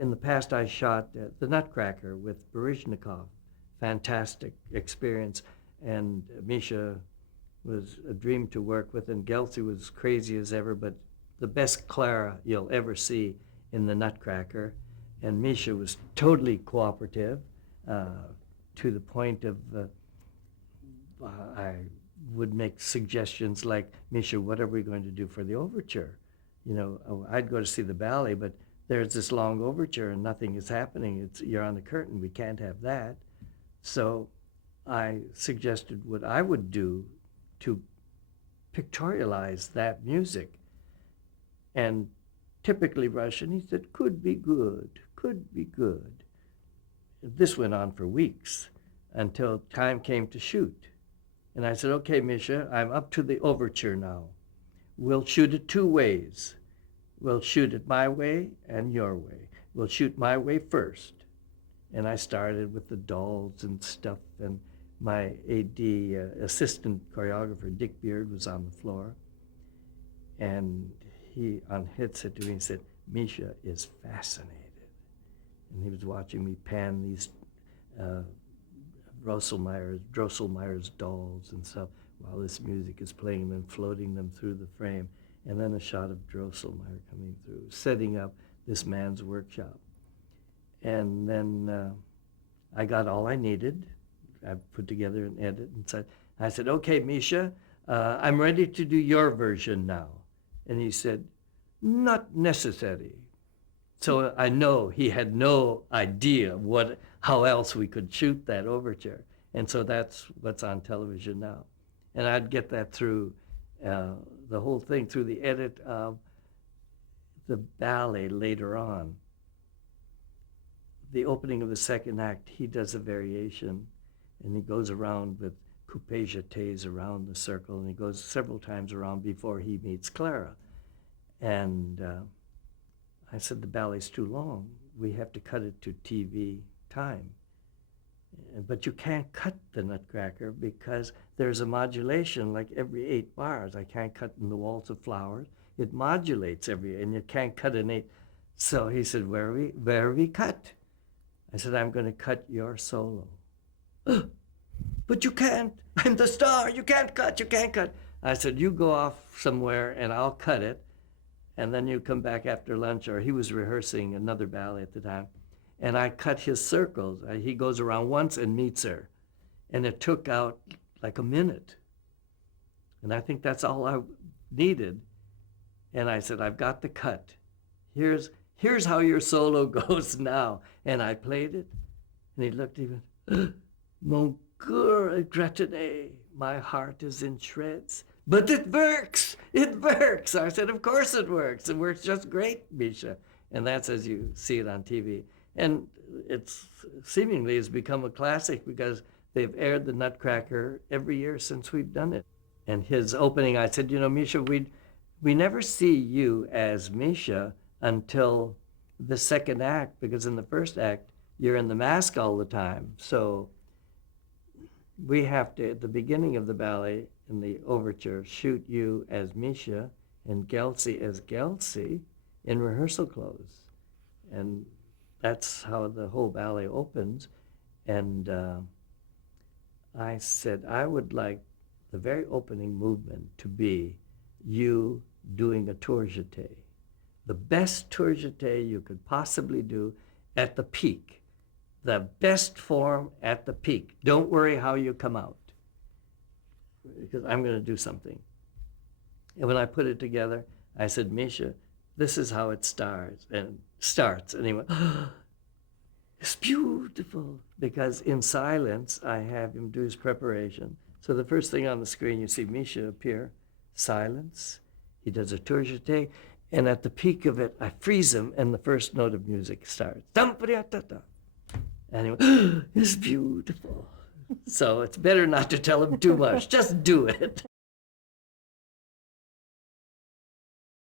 In the past, I shot the Nutcracker with Baryshnikov. Fantastic experience. And Misha was a dream to work with, and Gelsey was crazy as ever, but the best Clara you'll ever see in the Nutcracker. And Misha was totally cooperative, to the point of I would make suggestions like, Misha, what are we going to do for the overture? You know, I'd go to see the ballet, but there's this long overture and nothing is happening. You're on the curtain. We can't have that. So I suggested what I would do to pictorialize that music. And typically Russian, he said, could be good, could be good. This went on for weeks until time came to shoot. And I said, okay, Misha, I'm up to the overture now. We'll shoot it two ways. We'll shoot it my way and your way. We'll shoot my way first. And I started with the dolls and stuff, and my assistant choreographer, Dick Beard, was on the floor. And he, on headset to me, said, Misha is fascinated. And he was watching me pan these Drosselmeyer's dolls and stuff while this music is playing, and then floating them through the frame. And then a shot of Drosselmeyer coming through, setting up this man's workshop. And then I got all I needed. I put together an edit and said, okay, Misha, I'm ready to do your version now. And he said, not necessary. So I know he had no idea how else we could shoot that overture. And so that's what's on television now. And I'd get that through the whole thing through the edit of the ballet later on. The opening of the second act, he does a variation, and he goes around with coupé jetés around the circle, and he goes several times around before he meets Clara. And I said, the ballet's too long. We have to cut it to TV time. But you can't cut the Nutcracker because there's a modulation like every 8 bars. I can't cut in the Waltz of Flowers. It modulates and you can't cut an 8. So he said, where are we cut? I said, I'm going to cut your solo. But you can't. I'm the star. You can't cut. I said, you go off somewhere and I'll cut it. And then you come back after lunch, or he was rehearsing another ballet at the time. And I cut his circles. He goes around once and meets her. And it took out like a minute. And I think that's all I needed. And I said, I've got the cut. Here's how your solo goes now. And I played it. And he looked even, mon cœur est gratiné. My heart is in shreds. But it works. It works. I said, of course it works. It works just great, Misha. And that's as you see it on TV. And it's seemingly has become a classic because they've aired the Nutcracker every year since we've done it. And his opening, I said, Misha, we never see you as Misha until the second act, because in the first act, you're in the mask all the time. So we have to, at the beginning of the ballet, in the overture, shoot you as Misha and Gelsey as Gelsey in rehearsal clothes. And that's how the whole ballet opens. And I said, I would like the very opening movement to be you doing a tour jeté. The best tour jeté you could possibly do at the peak. The best form at the peak. Don't worry how you come out, because I'm going to do something. And when I put it together, I said, Misha, this is how it starts. And he went, oh, it's beautiful. Because in silence, I have him do his preparation. So the first thing on the screen, you see Misha appear, silence. He does a tour jeté. And at the peak of it, I freeze him, and the first note of music starts. And he went, oh, it's beautiful. So it's better not to tell him too much. Just do it.